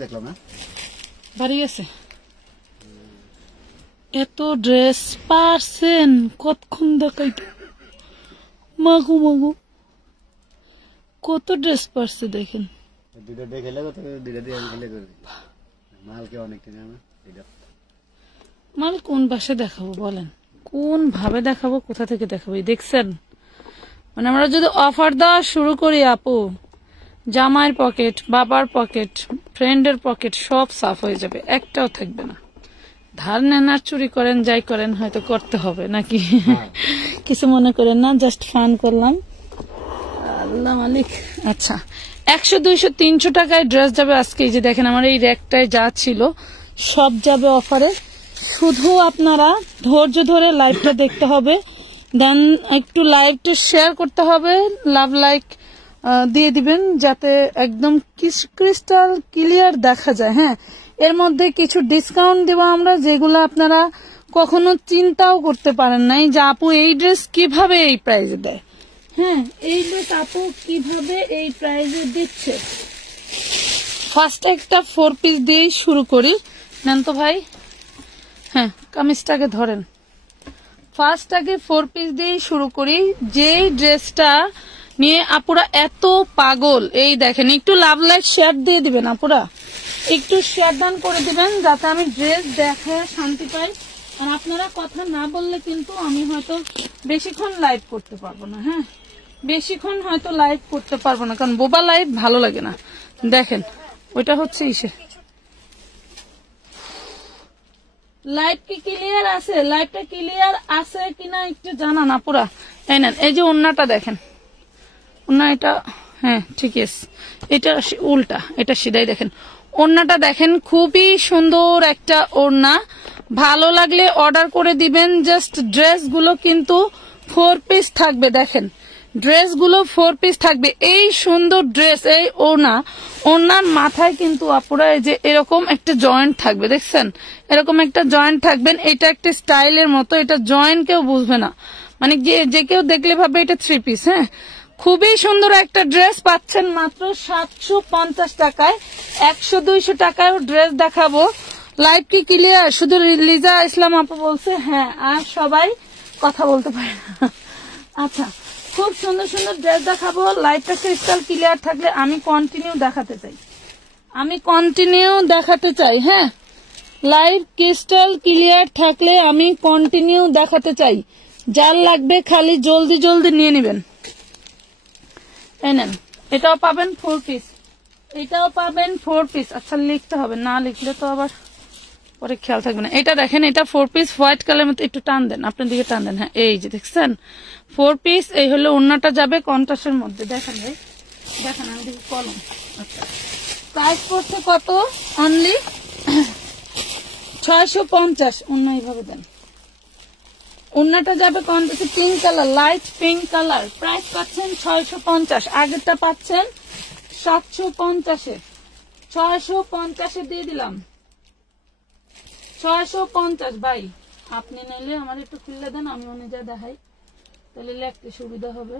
দেখলাম না বাড়ি গেছে। এত ড্রেস পারছেন কতক্ষণ দেখাইতে, মাগু মাগু কত ড্রেস পারছে দেখেন। মাল কোন ভাষায় দেখাবো বলেন, কোন ভাবে দেখাবো, কোথা থেকে দেখাবো? দেখছেন, মানে আমরা যদি অফার দেওয়া শুরু করি আপু, জামাইয়ের পকেট, বাবার পকেট, ফ্রেন্ডের পকেট সব সাফ হয়ে যাবে, একটাও থাকবে না। ধার নেন আর চুরি করেন, যাই করেন, হয়তো করতে হবে নাকি, কিছু মনে করেন না, জাস্ট ফান করলাম। আল্লাহ মালিক। আচ্ছা, 100, 200, 300 টাকায় ড্রেস যাবে আজকে। এই যে দেখেন আমার এই র্যাকটায় যা ছিল সব যাবে অফারে। শুধু আপনারা ধৈর্য ধরে লাইভটা দেখতে হবে, দেন একটু লাইভটা শেয়ার করতে হবে, লাভ লাইক দিয়ে দিবেন যাতে একদম ক্রিস্টাল ক্লিয়ার দেখা যায়। হ্যাঁ, এর মধ্যে কিছু ডিসকাউন্ট দেবো আমরা, যেগুলো আপনারা কখনো চিন্তাও করতে পারেন নাই যে আপু এই ড্রেস কিভাবে এই প্রাইজে দেয়। হ্যাঁ, এই ড্রেস আপু কিভাবে এই প্রাইজে দিচ্ছে। ফার্স্ট একটা 4 পিস দিয়েই শুরু করি। নেন তো ভাই, হ্যাঁ কামিজটাকে ধরেন। ফার্স্ট আগে 4 পিস দিয়েই শুরু করি। যেই ড্রেসটা নিয়ে আপুরা এত পাগল, এই দেখেন, একটু লাভ লাইক শেয়ার দিয়ে দিবেন আপুরা, একটু শেয়ার ডান করে দিবেন যাতে আমি ড্রেস দেখে শান্তি পাই। আর আপনারা কথা না বললে কিন্তু আমি হয়তো বেশিক্ষণ লাইভ করতে পারবো না। হ্যাঁ, বেশিক্ষণ হয়তো লাইভ করতে পারবো না, কারণ বোবা লাইভ ভালো লাগে না। দেখেন ওইটা হচ্ছে ইসে। লাইট কি ক্লিয়ার আছে? লাইটটা ক্লিয়ার আছে কিনা একটু জানান আপুরা। তাই না, এই যে ওড়নাটা দেখেন, ওড়না এটা, হ্যাঁ ঠিকই আছে, এটা উল্টা, এটা সিধাই। দেখেন ওড়নাটা দেখেন, খুবই সুন্দর একটা ওড়না। ভালো লাগলে অর্ডার করে দিবেন। জাস্ট ড্রেসগুলো কিন্তু 4 পিস থাকবে। দেখেন ড্রেসগুলো 4 পিস থাকবে। এই সুন্দর ড্রেস, এই ওড়নার মাথায় কিন্তু আপুরা এই যে এরকম একটা জয়েন্ট থাকবে, দেখছেন, এরকম একটা জয়েন্ট থাকবেন। এটা একটা স্টাইলের মতো, এটা জয়েন্ট কেউ বুঝবে না, মানে যে কেউ দেখলে ভাবে এটা 3 পিস। হ্যাঁ, খুবই সুন্দর একটা ড্রেস পাচ্ছেন মাত্র 750 টাকায়। 100, 200 টাকায় ড্রেস দেখাবো। লাইভ কি ক্লিয়ার? শুধু লিজা ইসলাম আপু বলছে হ্যাঁ, আর সবাই কথা বলতে পারে না। আচ্ছা, খুব সুন্দর সুন্দর ড্রেস দেখাবো। লাইভটা ক্রিস্টাল ক্লিয়ার থাকলে আমি কন্টিনিউ দেখাতে চাই। হ্যাঁ, লাইভ ক্রিস্টাল ক্লিয়ার থাকলে আমি কন্টিনিউ দেখাতে চাই। যার লাগবে খালি জলদি জলদি নিয়ে নেবেন। এই নেন, এটাও পাবেন 4 পিস, এটাও পাবেন 4 পিস। আচ্ছা লিখতে হবে, না লিখলে তো আবার পরে খেয়াল থাকবে না। এটা দেখেন, এটা 4 পিস, হোয়াইট কালার মতো। একটু টান দেন, আপনার দিকে টান দেন। হ্যাঁ, এই যে দেখছেন 4 পিস। এই হলো ওড়নাটা যাবে কন্ট্রাস্টের মধ্যে। দেখেন ভাই, দেখেন আমি দেখি কলম। আচ্ছা, প্রাইস পড়ছে কত? অনলি 650। অন্য এইভাবে দেন। ওড়নাটা যাবে কন্ট্রাস্টে, pink colour, light pink colour. Price পাচ্ছেন 650। আগেরটা পাচ্ছেন 750-এ। 650-এ দিয়ে দিলাম। 650 ভাই, আপনি নিলে আমার একটু খুললে দেন, আমি অনুযায়ী দেখাই, তাহলে লিখতে সুবিধা হবে।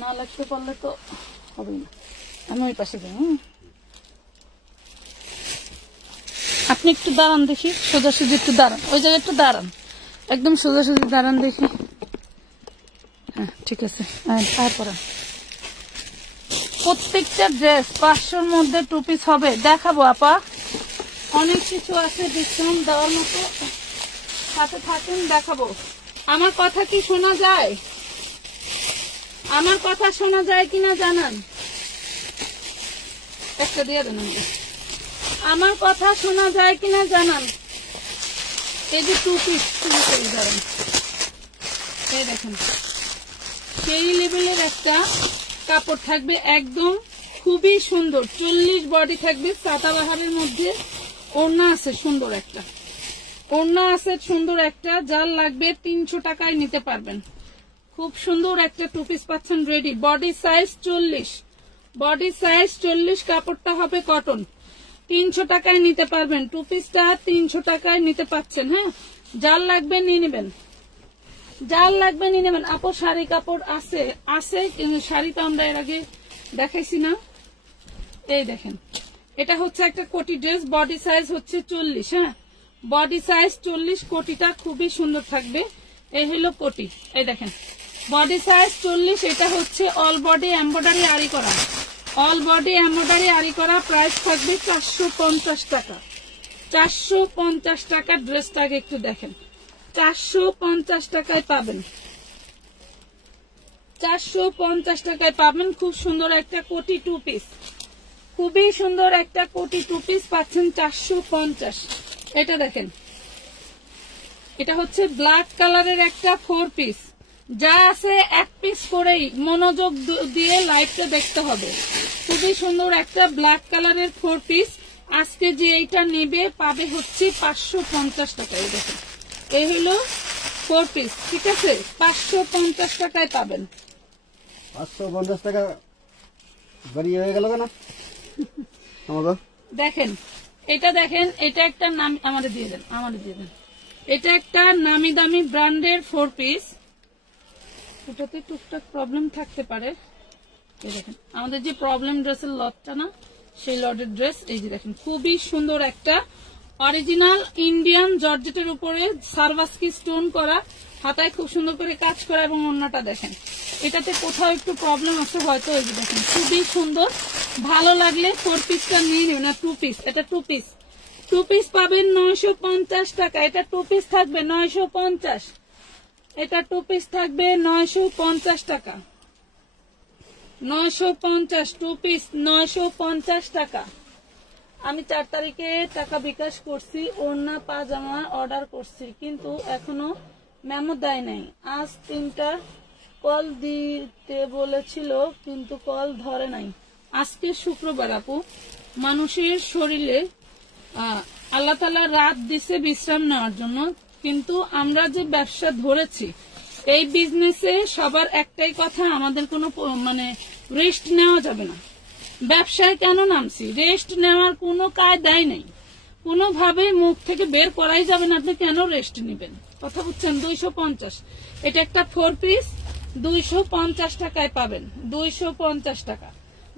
না লিখতে পারলে তো হবে না। আমি ওই পাশে যাই। আপনি একটু দাঁড়ান দেখি, সোজাসুজি একটু দাঁড়ান, ওই জায়গায় একটু দাঁড়ান, একদম সোজাসুজি দাঁড়ান দেখি। হ্যাঁ ঠিক আছে, তারপরে প্রত্যেকটা ড্রেস 500-র মধ্যে 2 পিস হবে। দেখাবো আপা, অনেক কিছু আছে ডিসকাউন্ট দেওয়ার মতো, সাথে থাকেন, দেখাবো। আমার কথা কি শোনা যায়? আমার কথা শোনা যায় কিনা জানান, একটা দিয়ে দেন। আমার কথা শোনা যায় কিনা জানান। এই যে 2 পিস শুরু করে ধরেন, এই দেখেন সেই লেভেলের একটা কাপড় থাকবে, একদম খুবই সুন্দর। 40 বডি থাকবে, সাদাবাহারের মধ্যে। ওড়না আছে সুন্দর একটা, ওড়না আছে সুন্দর একটা। যার লাগবে 300 টাকায় নিতে পারবেন। খুব সুন্দর একটা 2 পিস পাচ্ছেন ready. Body size 40, body size 40। কাপড়টা হবে কটন। 300 টাকায় নিতে পারবেন। 2 পিসটা 300 টাকায় নিতে পাচ্ছেন। হ্যাঁ, যার লাগবে নিয়ে নেবেন। যার লাগবে নিয়ে নেবেন। আপু শাড়ি কাপড় আছে আছে, কিন্তু শাড়ি তো আমরা এর আগে দেখাইছি না। এই দেখেন, এটা হচ্ছে একটা কোটি ড্রেস, বডি সাইজ হচ্ছে 40। হ্যাঁ, বডি সাইজ 40, কোটিটা খুবই সুন্দর থাকবে। এই হলো কোটি, এই দেখেন বডি সাইজ 40। এটা হচ্ছে অল বডি এমব্রয়ডারি আরি করা, অল বডি এমব্রয়ডারি আরি করা। প্রাইস থাকবে 450 টাকা। 450 টাকা। ড্রেসটাকে একটু দেখেন, 450 টাকায় পাবেন, 450 টাকায় পাবেন। খুব সুন্দর একটা কোটি টু পিস, খুবই সুন্দর একটা কোটি টু পিস পাচ্ছেন 450। এটা দেখেন, এটা হচ্ছে ব্ল্যাক কালারের একটা 4 পিস। যা আছে এক পিস করেই মনোযোগ দিয়ে লাইভটা দেখতে হবে। খুবই সুন্দর একটা ব্ল্যাক কালারের 4 পিস। আজকে যে এইটা নেবে পাবে হচ্ছে 550 টাকায়। দেখেন, এই হলো 4 পিস, ঠিক আছে? 550 টাকায় পাবেন। 550 টাকা বাড়িয়ে হয়ে গেল কেন আমাদের? দেখেন, এটা দেখেন, এটা একটা নাম আমাদের দিয়ে দেন, আমাদের দিয়ে দেন। এটা একটা নামি দামি ব্র্যান্ডের 4 পিস। এটাতে টুকটাক প্রবলেম থাকতে পারে। এই দেখেন, আমাদের যে প্রবলেম ড্রেসের লটটা না, সেই লটের ড্রেস। এই যে দেখেন, খুবই সুন্দর একটা অরিজিনাল ইন্ডিয়ান জর্জেটের উপরে সার্ভাসকি স্টোন করা, হাতায় খুব সুন্দর করে কাজ করা, এবং অন্যটা দেখেন এটাতে কোথাও একটু প্রবলেম আছে হয়তো। এই যে দেখেন, খুবই সুন্দর। ভালো লাগলে 4 পিসটা নিয়ে নেবেন। না 2 পিস, এটা 2 পিস। 2 পিস পাবেন 950 টাকা। এটা 2 পিস থাকবে 950। এটা 2 পিস থাকবে 950 টাকা। 950 2 পিস 950 টাকা। আমি 4 তারিখে টাকা বিকাশ করছি, ওড়না পাজামা অর্ডার করছি, কিন্তু এখনো মেমো দেয় নাই। আজ 3টা কল দিতে বলেছিল, কিন্তু কল ধরে নাই। আজকে শুক্রবার আপু, মানুষের শরীরে আল্লাহ তাআলা রাত দিছে বিশ্রাম নেওয়ার জন্য, কিন্তু আমরা যে ব্যবসা ধরেছি এই বিজনেসে সবার একটাই কথা, আমাদের কোনো মানে রেস্ট নেওয়া যাবে না। ব্যবসায় কেন নামছি, রেস্ট নেওয়ার কোনো কায়দাই নেই, কোনোভাবে মুখ থেকে বের করাই যাবে না। আপনি কেন রেস্ট নেবেন? কথা বুঝছেন? 250। এটা একটা 4 পিস 250 টাকায় পাবেন। 250 টাকা।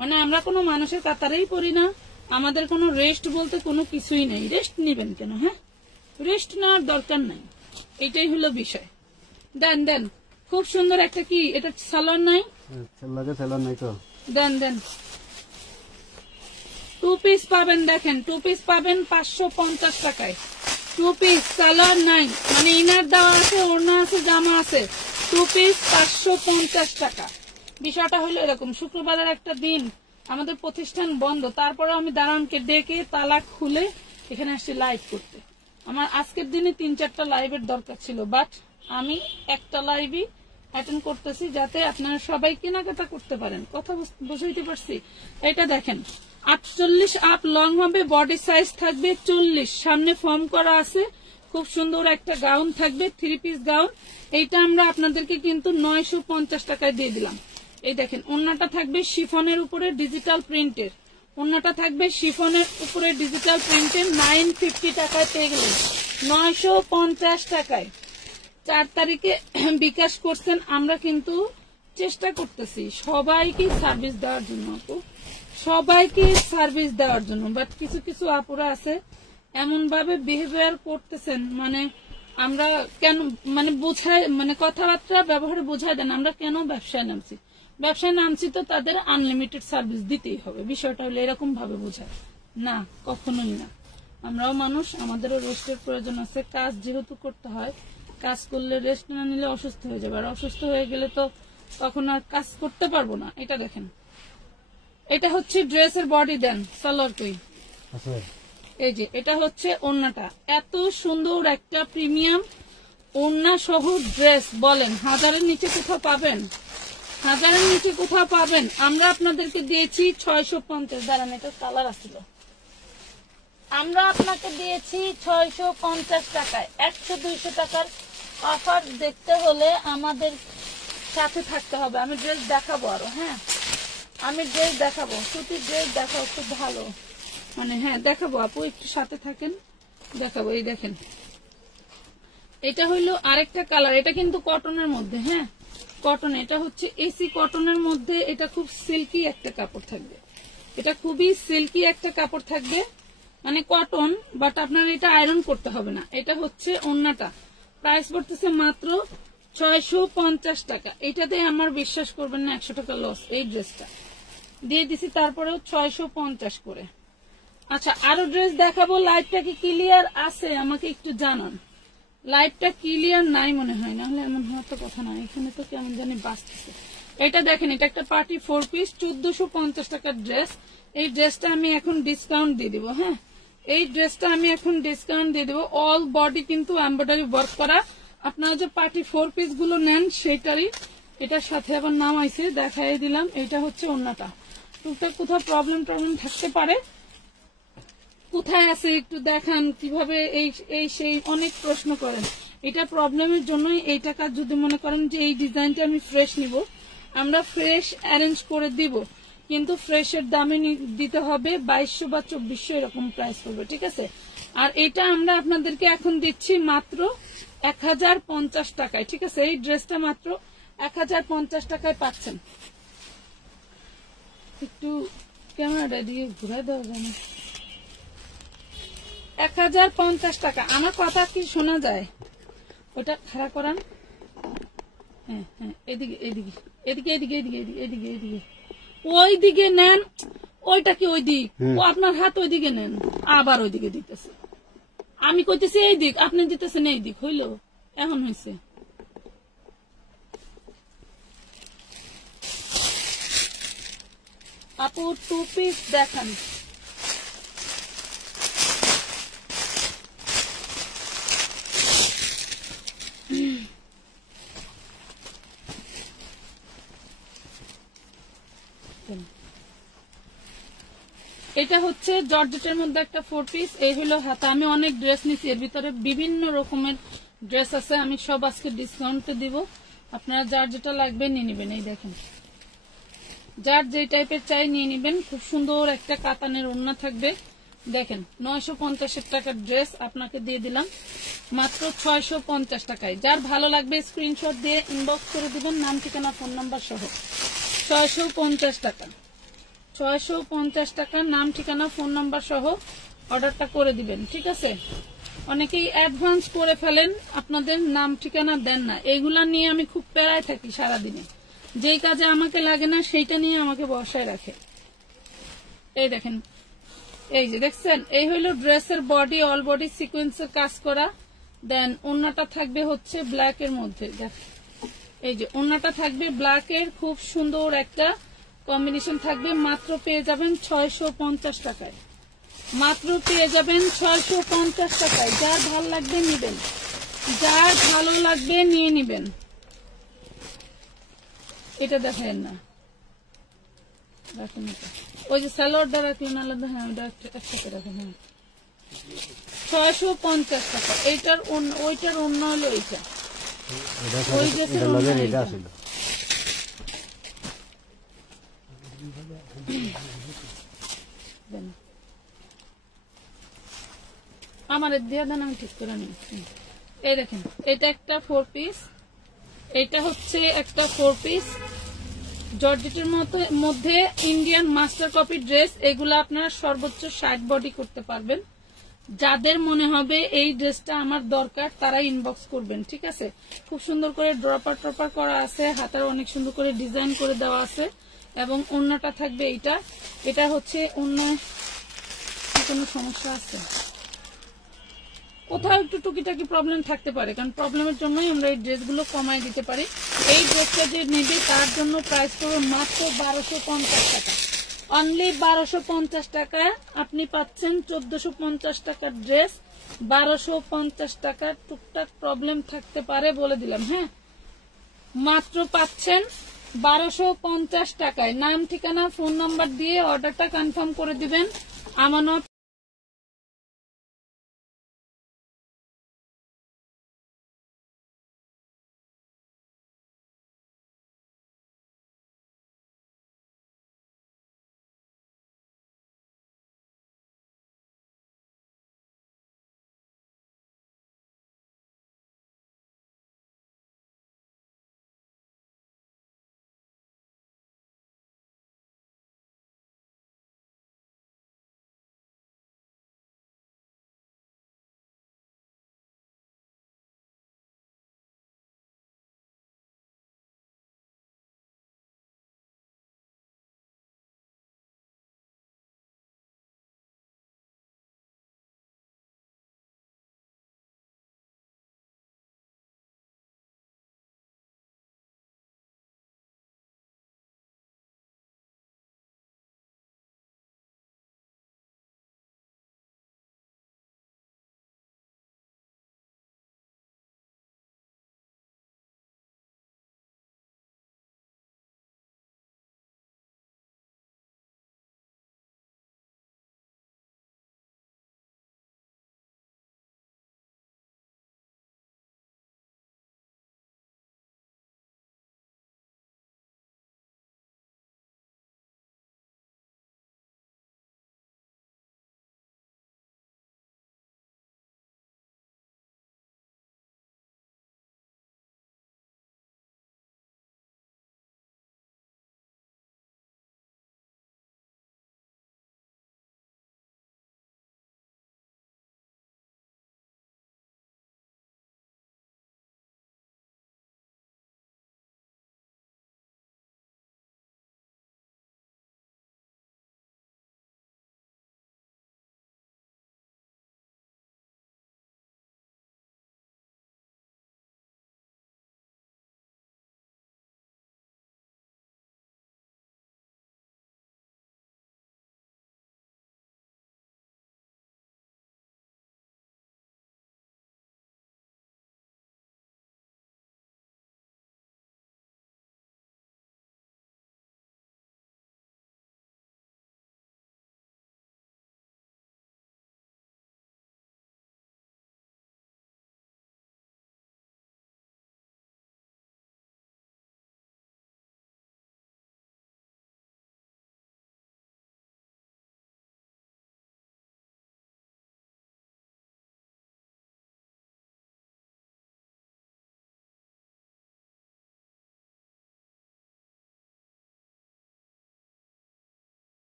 মানে আমরা কোনো মানুষের কাতারেই পড়ি না, আমাদের কোনো রেস্ট বলতে কোনো কিছুই নেই। রেস্ট নেবেন কেন? হ্যাঁ, রেস্ট নেওয়ার দরকার নাই, এটাই হলো বিষয়। দেন দেন, খুব সুন্দর একটা, কি এটা সালোয়ার নাই? সালোয়ার নাই তো। দেন দেন, 2 পিস পাবেন। দেখেন, 2 পিস পাবেন 550 টাকায়। 2 পিস সালোয়ার নাই, মানে ইনার দেওয়া আছে, ওড়না আছে, জামা আছে। 2 পিস 550 টাকা। বিষয়টা হলো এরকম, শুক্রবারের একটা দিন আমাদের প্রতিষ্ঠান বন্ধ, তারপরে আমি দারোয়ানকে ডেকে তালা খুলে এখানে আসছি লাইভ করতে। আমার আজকের দিনে 3-4টা লাইভের দরকার ছিল, বাট আমি একটা লাইভই অ্যাটেন্ড করতেছি, যাতে আপনারা সবাই কেনাকাটা করতে পারেন। কথা বুঝাইতে পারছি? এটা দেখেন, 48 আপ লং হবে, বডি সাইজ থাকবে 40, সামনে ফর্ম করা আছে। খুব সুন্দর একটা গাউন থাকবে, 3 পিস গাউন। এইটা আমরা আপনাদেরকে কিন্তু 950 টাকায় দিয়ে দিলাম। এই দেখেন, ওড়নাটা থাকবে শিফনের উপরে ডিজিটাল প্রিন্টের, ওড়নাটা থাকবে শিফনের উপরে ডিজিটাল প্রিন্টের। 950 টাকায় পেয়ে গেলেন, 950 টাকায়। 4 তারিখে বিকাশ করছেন। আমরা কিন্তু চেষ্টা করতেছি সবাইকে সার্ভিস দেওয়ার জন্য, আপু, সবাইকে সার্ভিস দেওয়ার জন্য। বাট কিছু কিছু আপুরা আছে এমন ভাবে বিহেভিয়ার করতেছেন, মানে আমরা কেন, মানে বোঝায়, মানে কথাবার্তা ব্যবহারে বোঝায় দেন আমরা কেন ব্যবসায় নামছি। ব্যবসায় নামছি তো তাদের আনলিমিটেড সার্ভিস দিতেই হবে। বিষয়টা হলো এরকম ভাবে বোঝায় না, কখনোই না। আমরাও মানুষ, আমাদেরও রেস্টের প্রয়োজন আছে। কাজ যেহেতু করতে হয়, কাজ করলে রেস্ট না নিলে অসুস্থ হয়ে যাবে, আর অসুস্থ হয়ে গেলে তো তখন আর কাজ করতে পারবো না। এটা দেখেন, এটা হচ্ছে ড্রেসের বডি। দেন সালোয়ার কই? এই যে এটা হচ্ছে ওড়নাটা। এত সুন্দর একটা প্রিমিয়াম ওড়না সহ ড্রেস, বলেন হাজারের নিচে কোথাও পাবেন? হাজারের নিচে কোথাও পাবেন? আমরা আপনাদেরকে দিয়েছি 650। দাঁড়ান, এটা কালার আসছিল। আমরা আপনাকে দিয়েছি 650 টাকায়। 100-200 টাকার অফার দেখতে হলে আমাদের সাথে থাকতে হবে। আমি ড্রেস দেখাবো আরো, হ্যাঁ আমি ড্রেস দেখাবো, সুতির ড্রেস দেখাবো, খুব ভালো, মানে হ্যাঁ দেখাবো আপু, একটু সাথে থাকেন, দেখাবো। এই দেখেন, এটা হইলো আরেকটা কালার, এটা কিন্তু কটনের মধ্যে, হ্যাঁ কটন, এটা হচ্ছে এসি কটনের মধ্যে, এটা খুব সিল্কি একটা কাপড় থাকবে, এটা খুবই সিল্কি একটা কাপড় থাকবে, মানে কটন, বাট আপনার এটা আয়রন করতে হবে না। এটা হচ্ছে ওড়নাটা, প্রাইস পড়তেছে মাত্র 650 টাকা। এটাতে আমার বিশ্বাস করবেন না 100 টাকা লস। এই ড্রেসটা দিয়ে দিছি তারপরেও 650 করে। আচ্ছা আরো ড্রেস দেখাবো। লাইটটা কি ক্লিয়ার আছে আমাকে একটু জানান। লাইটটা ক্লিয়ার নাই মনে হয়, না হলে এমন হওয়ার তো কথা না, এখানে তো কেমন জানি বাঁচতেছে। এটা দেখেন, এটা একটা পার্টি 4 পিস 1450 টাকার ড্রেস। এই ড্রেসটা আমি এখন ডিসকাউন্ট দিয়ে দিব, হ্যাঁ এই ড্রেসটা আমি এখন ডিসকাউন্ট দিয়ে দেবো। অল বডি কিন্তু এমব্রয়ডারি ওয়ার্ক করা। আপনারা যে পার্টি 4 পিস গুলো নেন সেটারই এটার সাথে আবার নাম আইছে, দেখাই দিলাম। এটা হচ্ছে ওড়নাটা। টুকটাক কোথাও প্রবলেম থাকতে পারে, কোথায় আছে একটু দেখান, কিভাবে এই সেই অনেক প্রশ্ন করেন। এটা প্রবলেমের জন্যই এই টাকা, যদি মনে করেন যে এই ডিজাইনটা আমি ফ্রেশ নিব, আমরা ফ্রেশ অ্যারেঞ্জ করে দিব, কিন্তু ফ্রেশের দামে দিতে হবে 2200 বা 2400 এরকম প্রাইস করবে, ঠিক আছে। আর এটা আমরা আপনাদেরকে এখন দিচ্ছি মাত্র 1050 টাকায়, ঠিক আছে। এই ড্রেসটা মাত্র 1050 টাকায় পাচ্ছেন। একটু ক্যামেরাটা দিয়ে ঘুরে দেওয়া যায়, 1050 টাকা। আমার কথা কি শোনা যায়? ওটা খাড়া করান, হ্যাঁ হ্যাঁ এদিকে এদিকে এদিকে এদিকে এদিকে এদিকে এদিকে ওই দিকে নেন, ওইটা কি ওই দিক, ও আপনার হাত ওই দিকে নেন, আবার ওই দিকে দিতেছে। আমি কইতেছি এই দিক, আপনি দিতেছেন এই দিক, হইল এখন হয়েছে। আপু 2 পিস দেখান। এটা হচ্ছে জর্জেটের মধ্যে একটা 4 পিস। এই হলো হাতা। আমি অনেক ড্রেস নিছি, এর ভিতরে বিভিন্ন রকমের ড্রেস আছে, আমি সব আজকে ডিসকাউন্টে দিব। আপনারা যার যেটা লাগবে নিয়ে নিবেন। এই দেখেন, যার যে টাইপের চাই নিয়ে নিবেন। খুব সুন্দর একটা কাতানের ওড়না থাকবে। দেখেন 950 টাকার ড্রেস আপনাকে দিয়ে দিলাম মাত্র 650 টাকায়। যার ভালো লাগবে স্ক্রিনশট দিয়ে ইনবক্স করে দিবেন, নাম ঠিকানা ফোন নাম্বার সহ। 650 টাকা, 650 টাকা, নাম ঠিকানা ফোন নাম্বার সহ অর্ডারটা করে দিবেন, ঠিক আছে। অনেকেই অ্যাডভান্স করে ফেলেন, আপনাদের নাম ঠিকানা দেন না। এইগুলা নিয়ে আমি খুব প্যারায় থাকি সারাদিনে। যেই কাজে আমাকে লাগে না সেইটা নিয়ে আমাকে বসায় রাখে। এই দেখেন, এই যে দেখছেন, এই হইলো ড্রেসের বডি, অল বডি সিকোয়েন্সের কাজ করা। দেন ওড়নাটা থাকবে হচ্ছে ব্ল্যাক এর মধ্যে। এই যে ওড়নাটা থাকবে ব্ল্যাক এর, খুব সুন্দর একটা কম্বিনেশন থাকবে। মাত্র পেয়ে যাবেন 650 টাকায়, মাত্র পেয়ে যাবেন 650 টাকায়। যার ভালো লাগবে নিবেন, যার ভালো লাগবে নিয়ে নিবেন। এটা দেখেন না, রাখেন ওই যে স্যালোয়ারটা রাখলেন আলাদা, হ্যাঁ ওটা একসাথে রাখেন, হ্যাঁ 650 টাকা। এইটার ওইটার অন্য হলো এইটা, ওই ড্রেসের অন্য এইটা। আমার দিয়ে দেন, আমি ঠিক করে নিই। এই দেখেন, এটা একটা 4 পিস, এটা হচ্ছে একটা 4 পিস জর্জেটের মধ্যে ইন্ডিয়ান মাস্টার কপি ড্রেস। এগুলো আপনারা সর্বোচ্চ 60 বডি করতে পারবেন। যাদের মনে হবে এই ড্রেসটা আমার দরকার তারা ইনবক্স করবেন, ঠিক আছে। খুব সুন্দর করে ড্রপার করা আছে, হাতার অনেক সুন্দর করে ডিজাইন করে দেওয়া আছে, এবং ওড়নাটা থাকবে এইটা। এটা হচ্ছে ওড়না, কোনো সমস্যা আছে কোথাও একটু টুকিটাকি প্রবলেম থাকতে পারে, কারণ প্রবলেমের জন্যই আমরা এই ড্রেসগুলো কমাই দিতে পারি। এই ড্রেসটা যে নেবে তার জন্য প্রাইস করবো মাত্র 1250 টাকা। অনলি 1250 টাকা আপনি পাচ্ছেন 1450 টাকার ড্রেস। 1250 টাকা, টুকটাক প্রবলেম থাকতে পারে বলে দিলাম, হ্যাঁ। মাত্র পাচ্ছেন 1250 টাকায়। নাম ঠিকানা ফোন নাম্বার দিয়ে অর্ডারটা কনফার্ম করে দিবেন। আমানত